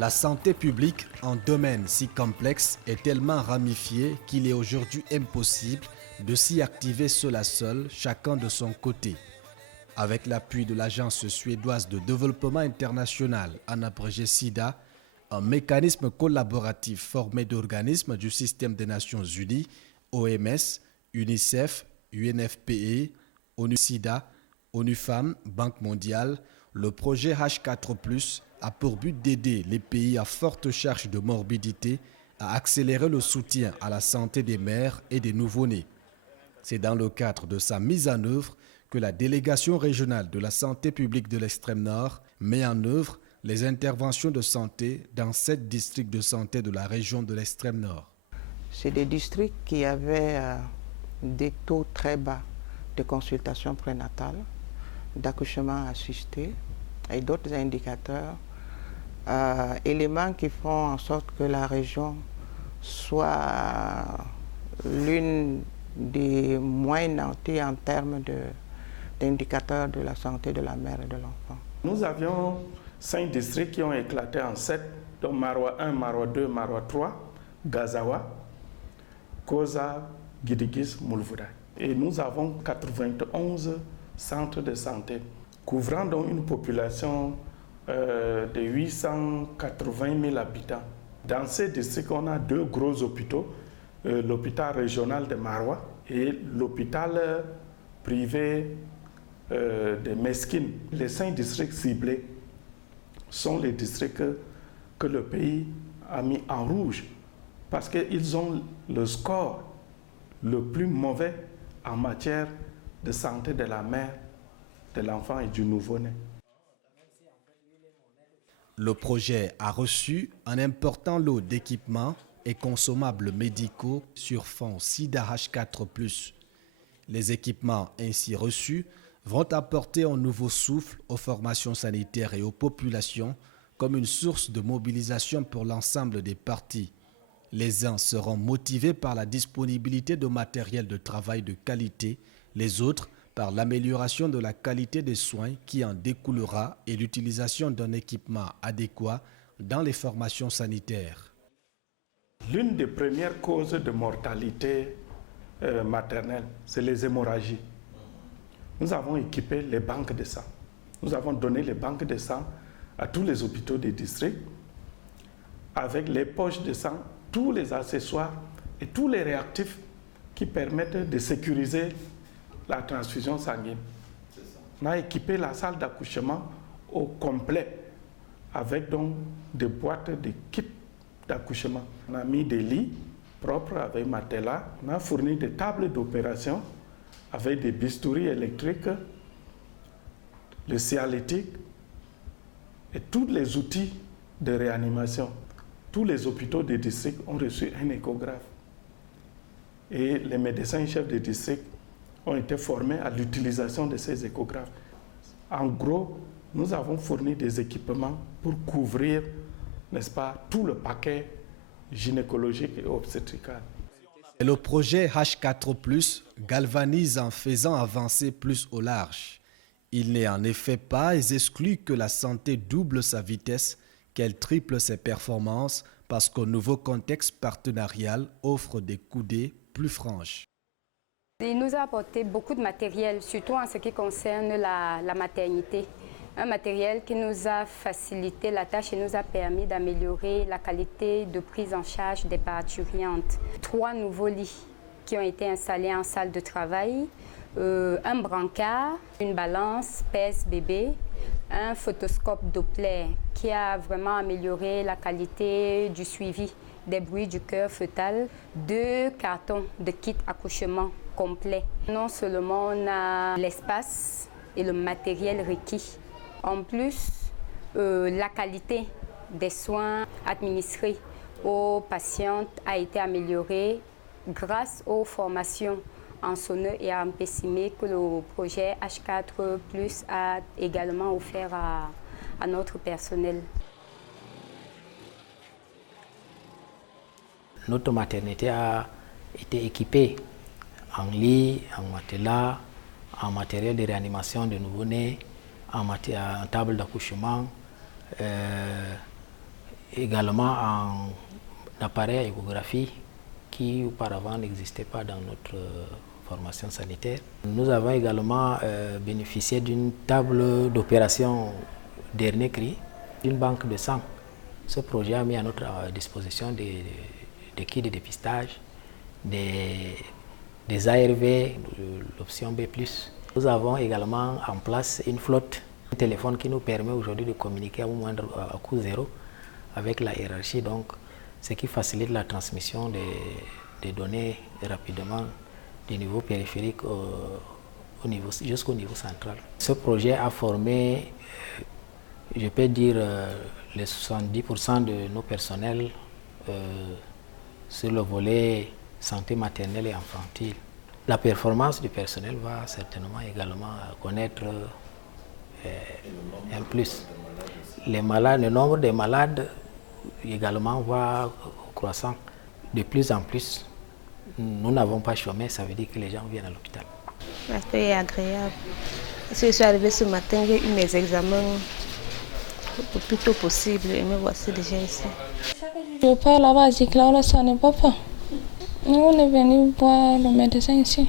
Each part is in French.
La santé publique, un domaine si complexe, est tellement ramifié qu'il est aujourd'hui impossible de s'y activer seul à seul, chacun de son côté. Avec l'appui de l'Agence suédoise de développement international, en abrégé SIDA, un mécanisme collaboratif formé d'organismes du système des Nations Unies, OMS, UNICEF, UNFPA, ONU-SIDA, ONU Femmes, Banque mondiale, le projet H4+, a pour but d'aider les pays à forte charge de morbidité à accélérer le soutien à la santé des mères et des nouveau-nés. C'est dans le cadre de sa mise en œuvre que la délégation régionale de la santé publique de l'extrême nord met en œuvre les interventions de santé dans 7 districts de santé de la région de l'extrême nord. C'est des districts qui avaient des taux très bas de consultation prénatale, d'accouchement assisté et d'autres indicateurs, éléments qui font en sorte que la région soit l'une des moins nanties en termes d'indicateurs de la santé de la mère et de l'enfant. Nous avions 5 districts qui ont éclaté en 7, dont Maroua 1, Maroua 2, Maroua 3, Gazawa, Koza, Gidigis, Moulvouda. Et nous avons 91 centres de santé, couvrant donc une population de 880 000 habitants. Dans ces districts, on a 2 gros hôpitaux, l'hôpital régional de Maroua et l'hôpital privé de Meskine. Les 5 districts ciblés sont les districts que le pays a mis en rouge parce qu'ils ont le score le plus mauvais en matière de santé de la mère, de l'enfant et du nouveau-né. Le projet a reçu un important lot d'équipements et consommables médicaux sur fond SIDA H4+. Les équipements ainsi reçus vont apporter un nouveau souffle aux formations sanitaires et aux populations comme une source de mobilisation pour l'ensemble des parties. Les uns seront motivés par la disponibilité de matériel de travail de qualité, les autres par l'amélioration de la qualité des soins qui en découlera et l'utilisation d'un équipement adéquat dans les formations sanitaires. L'une des premières causes de mortalité maternelle, c'est les hémorragies. Nous avons équipé les banques de sang. Nous avons donné les banques de sang à tous les hôpitaux des districts avec les poches de sang, tous les accessoires et tous les réactifs qui permettent de sécuriser la transfusion sanguine. On a équipé la salle d'accouchement au complet avec donc des boîtes de kits d'accouchement. On a mis des lits propres avec matelas. On a fourni des tables d'opération avec des bistouris électriques, le cialytique et tous les outils de réanimation. Tous les hôpitaux des districts ont reçu un échographe. Et les médecins chefs des districts ont été formés à l'utilisation de ces échographes. En gros, nous avons fourni des équipements pour couvrir, n'est-ce pas, tout le paquet gynécologique et obstétrical. Et le projet H4+, galvanise en faisant avancer plus au large. Il n'est en effet pas exclu que la santé double sa vitesse, qu'elle triple ses performances parce qu'un nouveau contexte partenarial offre des coudées plus franches. Il nous a apporté beaucoup de matériel, surtout en ce qui concerne la maternité. Un matériel qui nous a facilité la tâche et nous a permis d'améliorer la qualité de prise en charge des parturientes. 3 nouveaux lits qui ont été installés en salle de travail, un brancard, une balance pèse-bébé, un photoscope Doppler qui a vraiment amélioré la qualité du suivi des bruits du cœur fœtal, 2 cartons de kit accouchement complet. Non seulement on a l'espace et le matériel requis, en plus la qualité des soins administrés aux patientes a été améliorée grâce aux formations en sonneau et en pessimé que le projet H4+ a également offert à notre personnel. Notre maternité a été équipée en lit, en matelas, en matériel de réanimation de nouveau-nés, en table d'accouchement. également un appareil à échographie qui auparavant n'existait pas dans notre formation sanitaire. Nous avons également bénéficié d'une table d'opération dernier cri, d'une banque de sang. Ce projet a mis à notre disposition des kits de dépistage, des ARV, l'option B+. Nous avons également en place une flotte, un téléphone qui nous permet aujourd'hui de communiquer à coût zéro avec la hiérarchie, donc ce qui facilite la transmission des données rapidement du niveau périphérique jusqu'au niveau central. Ce projet a formé, je peux dire, les 70% de nos personnels sur le volet santé maternelle et infantile. La performance du personnel va certainement également connaître un plus. Le nombre de malades également va croissant de plus en plus. Nous n'avons pas chômé, ça veut dire que les gens viennent à l'hôpital. L'aspect est agréable. Parce que je suis arrivée ce matin, j'ai eu mes examens le plus tôt possible et me voici déjà ici. Je pars là-bas, je dis que là, ça ne va pas. Nous, on est venu voir le médecin ici.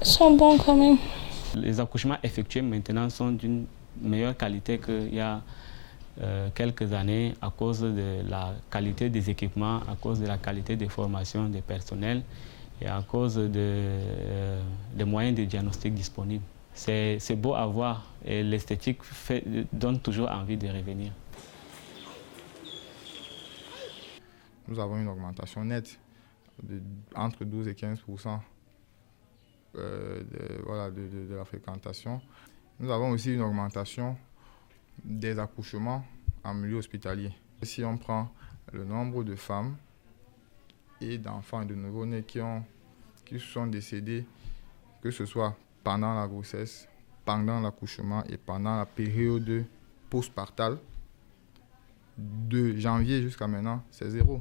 Ils sont bons quand même. Les accouchements effectués maintenant sont d'une meilleure qualité qu'il y a quelques années à cause de la qualité des équipements, à cause de la qualité des formations des personnels et à cause des moyens de diagnostic disponibles. C'est beau à voir et l'esthétique donne toujours envie de revenir. Nous avons une augmentation nette entre 12 et 15% de la fréquentation. Nous avons aussi une augmentation des accouchements en milieu hospitalier. Si on prend le nombre de femmes et d'enfants et de nouveau-nés qui sont décédés, que ce soit pendant la grossesse, pendant l'accouchement et pendant la période postpartale, de janvier jusqu'à maintenant, c'est 0.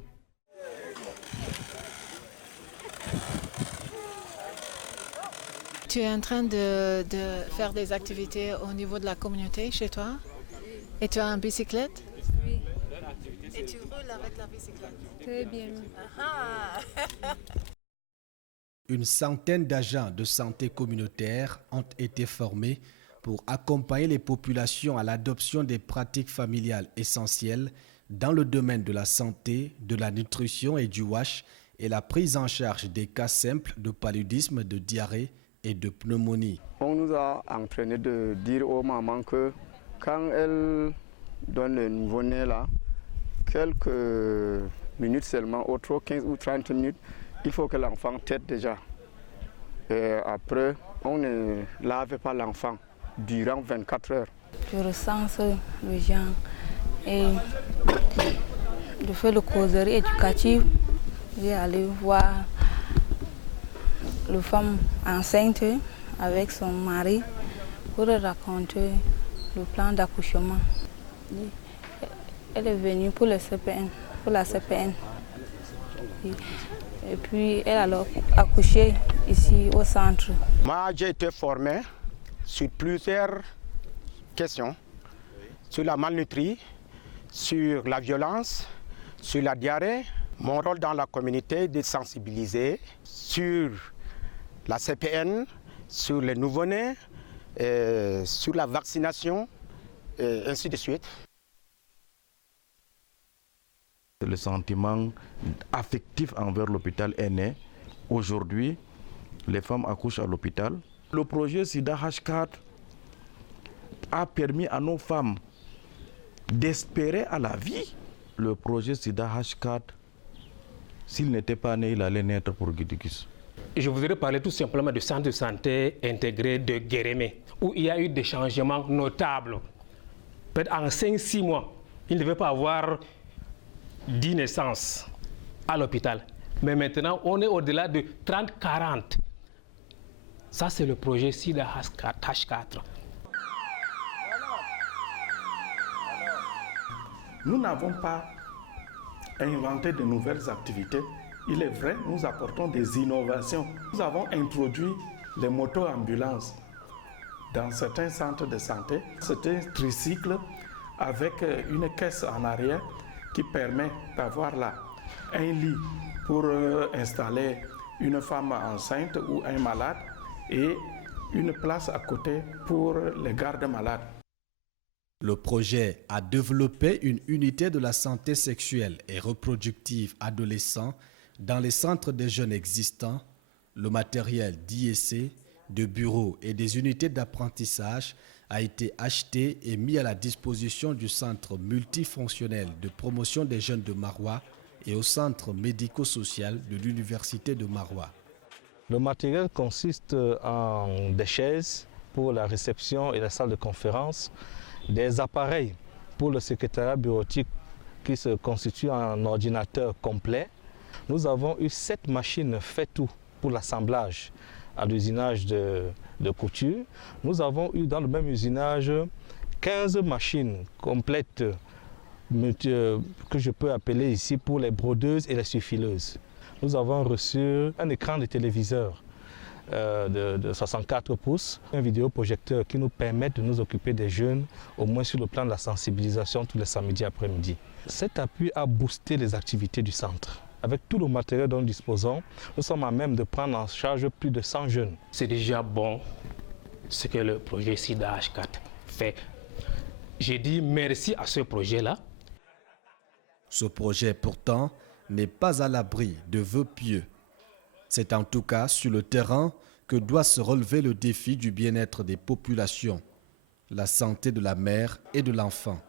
Tu es en train de faire des activités au niveau de la communauté chez toi et tu as une bicyclette? Oui. Et tu roules avec la bicyclette? Très bien. Une centaine d'agents de santé communautaire ont été formés pour accompagner les populations à l'adoption des pratiques familiales essentielles dans le domaine de la santé, de la nutrition et du WASH et la prise en charge des cas simples de paludisme, de diarrhée et de pneumonie. On nous a entraîné de dire aux mamans que quand elles donnent le nouveau-né là, quelques minutes seulement, autre 15 ou 30 minutes, il faut que l'enfant tète déjà. Et après, on ne lave pas l'enfant durant 24 heures. Je recense les gens et je fais le causerie éducative. Je vais aller voir les femmes enceintes avec son mari pour raconter le plan d'accouchement. Elle est venue pour le CPN, pour la CPN. Et puis elle a alors accouché ici au centre. Moi, j'ai été formé sur plusieurs questions, sur la malnutrie, sur la violence, sur la diarrhée. Mon rôle dans la communauté est de sensibiliser sur la CPN, sur les nouveau-nés, sur la vaccination, et ainsi de suite. Le sentiment affectif envers l'hôpital est né. Aujourd'hui, les femmes accouchent à l'hôpital. Le projet SIDA H4 a permis à nos femmes d'espérer à la vie. Le projet SIDA H4, s'il n'était pas né, il allait naître pour Guidigus. Je voudrais parler tout simplement du centre de santé intégré de Guérémé, où il y a eu des changements notables. Peut-être en 5-6 mois, il ne devait pas avoir 10 naissances à l'hôpital. Mais maintenant, on est au-delà de 30-40. Ça, c'est le projet SIDA H4. Nous n'avons pas inventé de nouvelles activités. Il est vrai, nous apportons des innovations. Nous avons introduit les moto-ambulances dans certains centres de santé. C'est un tricycle avec une caisse en arrière qui permet d'avoir là un lit pour installer une femme enceinte ou un malade et une place à côté pour les gardes malades. Le projet a développé une unité de la santé sexuelle et reproductive adolescent dans les centres des jeunes existants. Le matériel d'IEC, de bureaux et des unités d'apprentissage a été acheté et mis à la disposition du centre multifonctionnel de promotion des jeunes de Maroua et au centre médico-social de l'université de Maroua. Le matériel consiste en des chaises pour la réception et la salle de conférence, des appareils pour le secrétariat bureautique qui se constitue en ordinateur complet. Nous avons eu 7 machines faites tout pour l'assemblage à l'usinage de couture. Nous avons eu dans le même usinage 15 machines complètes que je peux appeler ici pour les brodeuses et les suffileuses. Nous avons reçu un écran de téléviseur de 64 pouces, un vidéoprojecteur qui nous permet de nous occuper des jeunes, au moins sur le plan de la sensibilisation tous les samedis après-midi. Cet appui a boosté les activités du centre. Avec tout le matériel dont nous disposons, nous sommes à même de prendre en charge plus de 100 jeunes. C'est déjà bon ce que le projet SIDA H4 fait. J'ai dit merci à ce projet-là. Ce projet, pourtant, n'est pas à l'abri de vœux pieux. C'est en tout cas sur le terrain que doit se relever le défi du bien-être des populations, la santé de la mère et de l'enfant.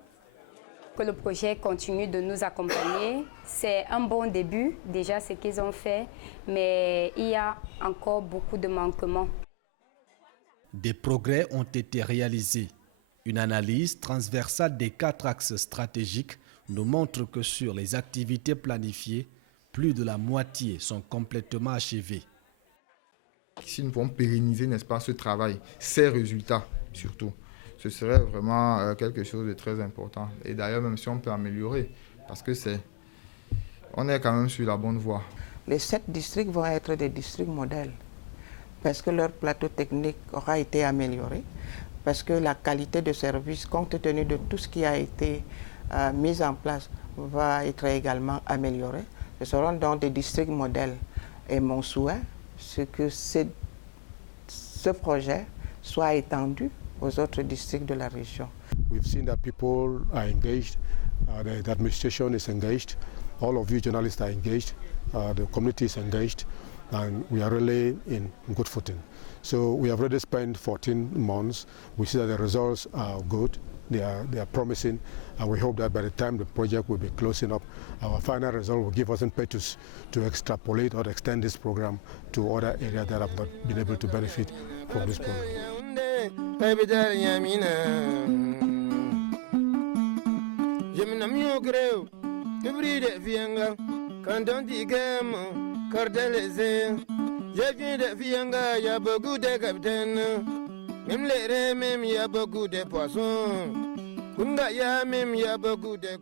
Que le projet continue de nous accompagner, c'est un bon début, déjà ce qu'ils ont fait, mais il y a encore beaucoup de manquements. Des progrès ont été réalisés. Une analyse transversale des 4 axes stratégiques nous montre que sur les activités planifiées, plus de la moitié sont complètement achevées. Si nous pouvons pérenniser, n'est-ce pas, ce travail, ces résultats surtout, ce serait vraiment quelque chose de très important. Et d'ailleurs, même si on peut améliorer, parce que on est quand même sur la bonne voie. Les 7 districts vont être des districts modèles, parce que leur plateau technique aura été amélioré, parce que la qualité de service, compte tenu de tout ce qui a été mis en place, va être également améliorée. Ce seront donc des districts modèles. Et mon souhait, c'est que ce projet soit étendu aux autres districts de la région. We've seen that people are engaged, the administration is engaged, all of you journalists are engaged, the community is engaged, and we are really in good footing. So we have already spent 14 months. We see that the results are good. They are promising, and we hope that by the time the project will be closing up, our final result will give us impetus to extrapolate or extend this program to other areas that have not been able to benefit from this program. Même les rêves, même y a beaucoup de poissons. Kunga ya même y a beaucoup de